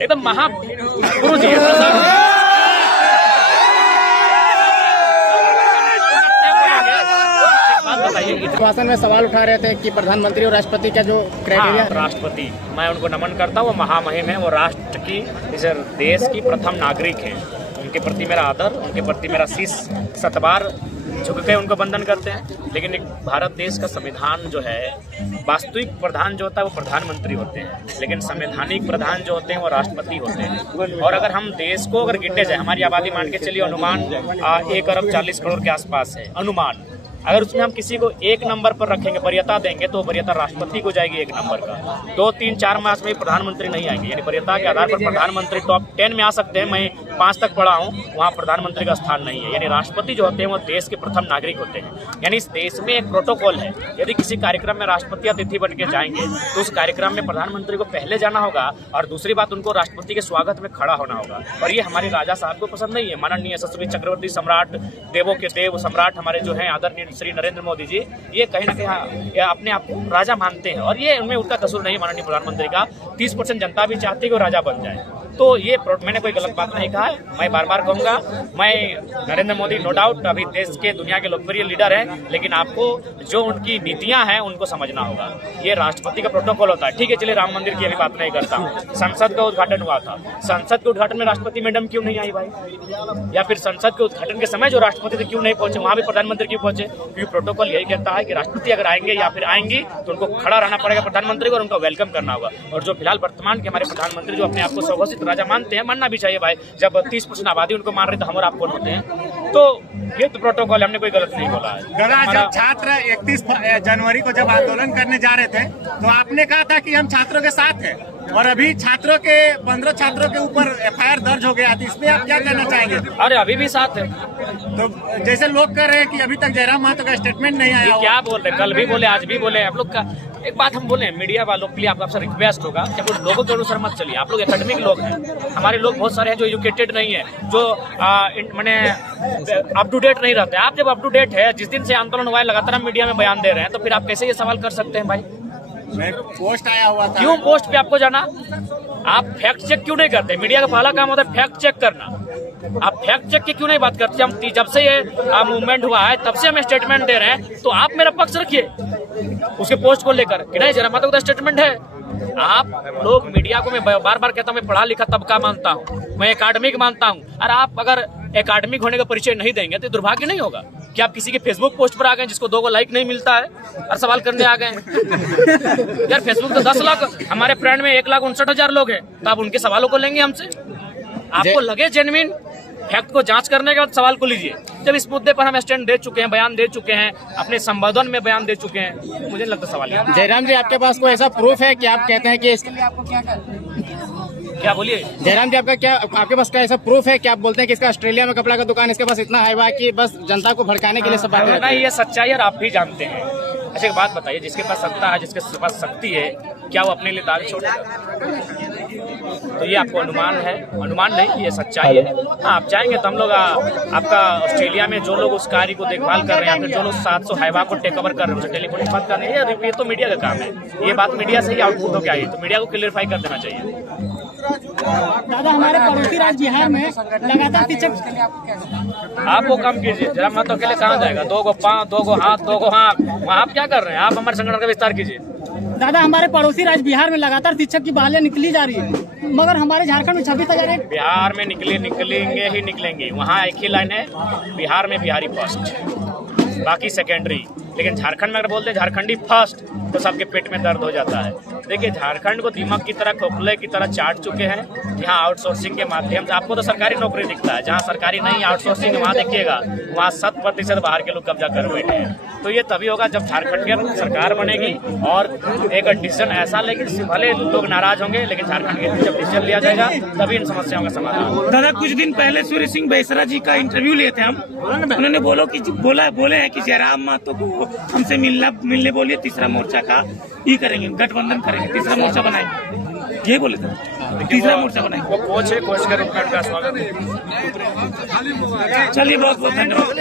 एकदम महापुरुष जी। भाषण में सवाल उठा रहे थे कि प्रधानमंत्री और राष्ट्रपति का जो क्राइटेरिया राष्ट्रपति, मैं उनको नमन करता हूँ, वो महामहिम है, वो राष्ट्र की, इस देश की प्रथम नागरिक है। उनके प्रति मेरा आदर, उनके प्रति मेरा शीश सतबार झुक के उनको वंदन करते हैं। लेकिन एक भारत देश का संविधान जो है, वास्तविक प्रधान जो होता है वो प्रधानमंत्री होते हैं, लेकिन संवैधानिक प्रधान जो होते हैं वो राष्ट्रपति होते हैं। और अगर हम देश को अगर गिनने जाए, हमारी आबादी मान के चलिए अनुमान 1 अरब 40 करोड़ के आसपास है अनुमान। अगर उसमें हम किसी को 1 नंबर पर रखेंगे, वरीयता देंगे, तो वरीयता राष्ट्रपति को जाएगी 1 नंबर का। 2, 3, 4 मास में प्रधानमंत्री नहीं आएंगे, यानी वरीयता के आधार पर प्रधानमंत्री टॉप 10 में आ सकते हैं। मैं 5 तक पढ़ा हूँ, वहाँ प्रधानमंत्री का स्थान नहीं है। यानी राष्ट्रपति जो होते हैं वो देश के प्रथम नागरिक होते हैं। यानी इस देश में एक प्रोटोकॉल है, यदि किसी कार्यक्रम में राष्ट्रपति अतिथि बन के जाएंगे तो उस कार्यक्रम में प्रधानमंत्री को पहले जाना होगा, और दूसरी बात उनको राष्ट्रपति के स्वागत में खड़ा होना होगा। और ये हमारे राजा साहब को पसंद नहीं है। माननीय यशस्वी चक्रवर्ती सम्राट, देवों के देव सम्राट हमारे जो हैं आदरणीय श्री नरेंद्र मोदी जी, ये कहीं ना कहीं अपने आप को राजा मानते हैं, और ये उनमें उनका कसूर नहीं है। माननीय प्रधानमंत्री का 30% जनता भी चाहती है कि वो राजा बन जाए। तो ये मैंने कोई गलत बात नहीं कहा है। मैं बार बार कहूंगा, मैं नरेंद्र मोदी नो डाउट अभी देश के दुनिया के लोकप्रिय लीडर हैं, लेकिन आपको जो उनकी नीतियां हैं उनको समझना होगा। ये राष्ट्रपति का प्रोटोकॉल होता है। ठीक है, चलिए राम मंदिर की अभी बात नहीं करता हूँ। संसद का उद्घाटन हुआ था, संसद के उद्घाटन में राष्ट्रपति मैडम क्यों नहीं आई भाई? या फिर संसद के उद्घाटन के समय जो राष्ट्रपति थे क्यों नहीं पहुंचे, वहां भी प्रधानमंत्री क्यों पहुंचे? क्योंकि प्रोटोकॉल यही कहता है कि राष्ट्रपति अगर आएंगे या फिर आएंगी तो उनको खड़ा रहना पड़ेगा प्रधानमंत्री को, और उनका वेलकम करना होगा। और जो फिलहाल वर्तमान के हमारे प्रधानमंत्री जो अपने आप को स्वघोषित राजा मानते हैं, मानना भी चाहिए भाई। जब 30% आबादी उनको मान रही तो हम और आप कौन होते हैं? तो ये तो प्रोटोकॉल, हमने कोई गलत नहीं बोला है। दादा, जब छात्र 31 जनवरी को जब आंदोलन करने जा रहे थे तो आपने कहा था कि हम छात्रों के साथ हैं, और अभी छात्रों के 15 छात्रों के ऊपर FIR दर्ज हो गया, तो इसमें आप क्या कहना चाहेंगे? अरे अभी भी साथ है। तो जैसे लोग कह रहे हैं कि अभी तक जयराम महतो का स्टेटमेंट नहीं आया। क्या बोल रहे हैं? कल भी बोले, आज भी बोले। आप लोग का एक बात हम बोले, मीडिया वालों के लिए आपसे रिक्वेस्ट होगा कि आप लोगों के अनुसार मत चलिए। आप लोग एकेडमिक लोग हैं, हमारे लोग बहुत सारे हैं जो एजुकेटेड नहीं है, जो मैंने अप टू डेट नहीं रहते। आप जब अप टू डेट है, जिस दिन से आंदोलन हुआ है लगातार हम मीडिया में बयान दे रहे हैं, तो फिर आप कैसे ये सवाल कर सकते हैं भाई? पोस्ट आया हुआ था। क्यों पोस्ट पे आपको जाना? आप फैक्ट चेक क्यों नहीं करते? मीडिया का पहला काम होता है फैक्ट चेक करना। आप फैक्ट चेक की क्यों नहीं बात करते? हम जब से ये मूवमेंट हुआ है तब से हम स्टेटमेंट दे रहे हैं, तो आप मेरा पक्ष रखिए उसके पोस्ट को लेकर कि नहीं जयराम महतो का स्टेटमेंट है। आप लोग मीडिया को मैं बार बार कहता हूँ, मैं पढ़ा लिखा तबका मानता हूँ, मैं एकेडमिक मानता हूँ। और आप अगर एकेडमिक होने का परिचय नहीं देंगे तो दुर्भाग्य नहीं होगा कि आप किसी के फेसबुक पोस्ट पर आ गए जिसको 2 लाइक नहीं मिलता है और सवाल करने आ गए। यार फेसबुक तो 10 लाख, हमारे फ्रेंड में 1,59,000 लोग हैं, तो आप उनके सवालों को लेंगे हमसे? आपको लगे जेन्युइन, फैक्ट को जांच करने के बाद सवाल को लीजिए। जब इस मुद्दे पर हम स्टैंड दे चुके हैं, बयान दे चुके हैं, अपने संबोधन में बयान दे चुके हैं, मुझे लगता सवाल है। जयराम जी, आपके पास कोई ऐसा प्रूफ है कि आप कहते हैं कि इसके लिए आपको क्या बोलिए? जयराम जी, आपके पास क्या ऐसा प्रूफ है कि आप बोलते हैं कि इसका ऑस्ट्रेलिया में कपड़ा का दुकान इसके पास इतना है कि बस जनता को भड़काने के लिए सब बातें? नहीं, ये सच्चाई और आप भी जानते हैं। अच्छा एक बात बताइए, जिसके पास सत्ता है, जिसके पास शक्ति है, क्या वो अपने लिए दाग छोड़ेगा? तो ये आपको अनुमान है, अनुमान नहीं, ये सच्चाई है। हाँ, आप चाहेंगे तो हम लोग आपका ऑस्ट्रेलिया में जो लोग उस कार्य को देखभाल कर रहे हैं, फिर जो लोग 700 हाईवा को टेक ओवर कर रहे हैं, उसे टेलीफोनिक बात कर रहे हैं, ये तो मीडिया का काम है। ये बात मीडिया से ही आउटपुट हो क्या है, तो मीडिया को क्लियरफाई कर देना चाहिए। दादा, हमारे पड़ोसी राज्य बिहार में लगातार आप वो काम कीजिए, जयराम महतो अकेले कहाँ जाएगा? 2 गो पाँव, 2 गो हाथ, 2 गो हाथ, वहाँ आप क्या कर रहे हैं? आप हमारे संगठन का विस्तार कीजिए। दादा, हमारे पड़ोसी राज्य बिहार में लगातार शिक्षक की बहालियां निकली जा रही है, मगर हमारे झारखंड में 26,000। बिहार में निकलेंगे। वहाँ एक ही लाइन है, बिहार में बिहारी फर्स्ट, बाकी सेकेंडरी। लेकिन झारखंड में अगर बोलते हैं झारखंडी फर्स्ट तो सबके पेट में दर्द हो जाता है। देखिए, झारखंड को दीमक की तरह, खोखले की तरह चाट चुके हैं। यहाँ आउटसोर्सिंग के माध्यम से आपको तो सरकारी नौकरी दिखता है, जहाँ सरकारी नहीं आउटसोर्सिंग वहाँ देखिएगा, वहाँ 7% बाहर के लोग कब्जा कर बैठे हैं। तो ये तभी होगा जब झारखंड की सरकार बनेगी और एक डिसीजन ऐसा लेगी, भले लोग नाराज होंगे, लेकिन झारखंड के जब डिसीजन लिया जाएगा तभी इन समस्याओं का समाधान। दादा, कुछ दिन पहले सूर्य सिंह बैसरा जी का इंटरव्यू लिए थे हम, उन्होंने बोले हैं कि जयराम महतो को हमसे मिलने बोलिए, तीसरा मोर्चा का ये करेंगे, गठबंधन करेंगे, तीसरा मोर्चा बनाएंगे, ये बोले थे, तीसरा मोर्चा बनाएंगे। वो कोच है, कोच के रूप में उनका स्वागत है। चलिए, बहुत बहुत धन्यवाद।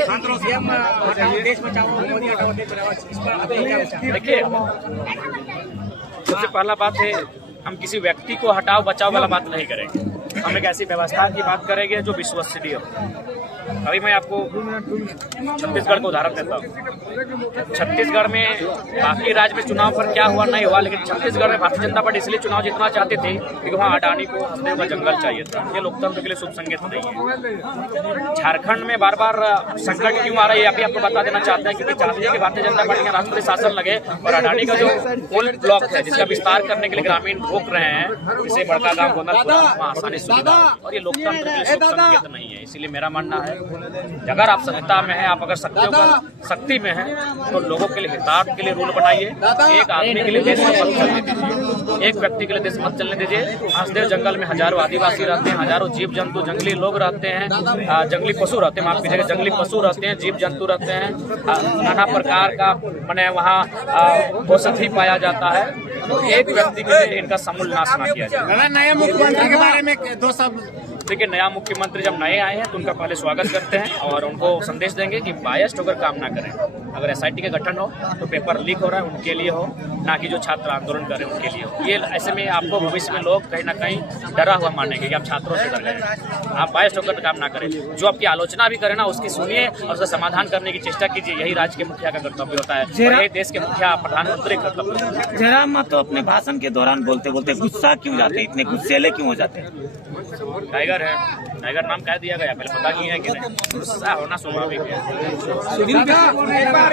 देखिए, सबसे पहला बात है हम किसी व्यक्ति को हटाओ बचाओ वाला बात नहीं करेंगे। हम एक ऐसी व्यवस्था की बात करेंगे जो विश्वसनीय हो। अभी मैं आपको छत्तीसगढ़ का उदाहरण देता हूँ। छत्तीसगढ़ में बाकी राज्य में चुनाव पर क्या हुआ नहीं हुआ, लेकिन छत्तीसगढ़ में भारतीय जनता पार्टी इसलिए चुनाव जीतना चाहती थी क्योंकि वहाँ अडानी को हंसदेव का जंगल चाहिए था। ये लोकतंत्र के लिए शुभ संकेत नहीं है। झारखंड में बार बार संकट क्यों आ रहा है, अभी आपको बता देना चाहते हैं क्योंकि चाहते हैं कि भारतीय जनता पार्टी का राष्ट्रीय शासन लगे और अडानी का जो कोल ब्लॉक है जिसका विस्तार करने के लिए ग्रामीण रोक रहे हैं, इसे बड़का गाँव गोंदलपुरा वहाँ आसानी सुविधा, और ये लोकतंत्र के लिए शुभ संकेत नहीं है। इसीलिए मेरा मानना है अगर आप सत्ता में हैं, आप अगर शक्ति में हैं तो लोगों के लिए हितार्थ के लिए रूल बनाइए। एक आदमी के लिए देश मत चलने दीजिए, एक व्यक्ति के लिए देश मत चलने दीजिए। हंसदेव जंगल में हजारों आदिवासी रहते हैं, हजारों जीव जंतु जंगली लोग रहते हैं, जंगली पशु रहते हैं, माफ कीजिएगा जंगली पशु रहते हैं, जीव जंतु रहते हैं, नाना प्रकार का मैंने वहाँ औषधि पाया जाता है। तो एक व्यक्ति के लिए इनका समूल नाश न किया जाए। नया मुख्यमंत्री के बारे में दो शब्द। देखिए, नया मुख्यमंत्री जब नए आए हैं तो उनका पहले स्वागत करते हैं और उनको संदेश देंगे कि बायस्ड होकर काम ना करें। अगर एसआईटी का गठन हो तो पेपर लीक हो रहा है उनके लिए हो, ना कि जो छात्र आंदोलन कर रहे हैं उनके लिए हो। ये ऐसे में आपको भविष्य में लोग कहीं ना कहीं डरा हुआ मानेंगे कि आप छात्रों से डर गए। आप बायस्ड होकर काम ना करें, जो आपकी आलोचना भी करें ना उसकी सुनिए और उसका समाधान करने की चेष्टा कीजिए। यही राज्य के मुखिया का कर्तव्य होता है, यही देश के मुखिया प्रधानमंत्री का कर्तव्य होता है। जयराम महतो अपने भाषण के दौरान बोलते बोलते गुस्सा क्यों जाते, इतने गुस्सेले क्यों हो जाते हैं? टाइगर है, टाइगर नाम कह दिया गया, पहले पता नहीं है कि नहीं, गुस्सा होना स्वाभाविक है।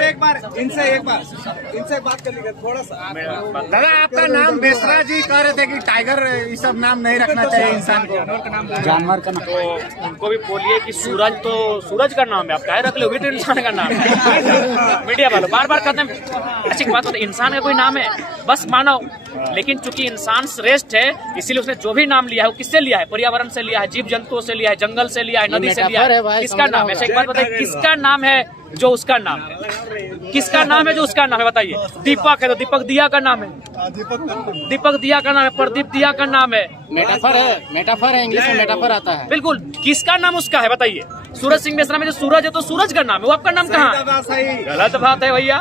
एक बार इनसे बात कर लीजिए थोड़ा सा। दादा आपका नाम बेसरा जी कह रहे थे कि टाइगर ये सब नाम नहीं रखना चाहिए इंसान को, जानवर का तो उनको भी बोलिए कि सूरज तो सूरज का नाम है, आप कहे रख लोगे तो इंसान का नाम है। मीडिया वालों बार बार कहते हैं अच्छी बात होती है, इंसान का कोई नाम है बस मानो, लेकिन चूंकि इंसान श्रेष्ठ है इसीलिए उसने जो भी नाम लिया है वो किससे लिया है? पर्यावरण से लिया है, जीव जंतुओं से लिया है, जंगल से लिया है, नदी से लिया है। किसका नाम है? एक बात बताइए, किसका नाम है जो उसका नाम है? किसका नाम है जो उसका नाम है बताइए? दीपक है तो दीपक दिया का नाम है, दीपक दिया का नाम है, प्रदीप दिया का नाम है। मेटाफर है, इंग्लिश में मेटाफर आता है। बिल्कुल, किसका नाम उसका है बताइए? सूरज सिंह बेसरा में जो सूरज है तो सूरज का नाम है, वो आपका नाम कहाँ है? गलत बात है भैया।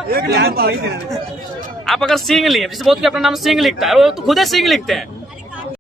आप अगर सिंह लिए, जिसे बहुत अपना नाम सिंह लिखता है वो तो खुद ही सिंह लिखते हैं,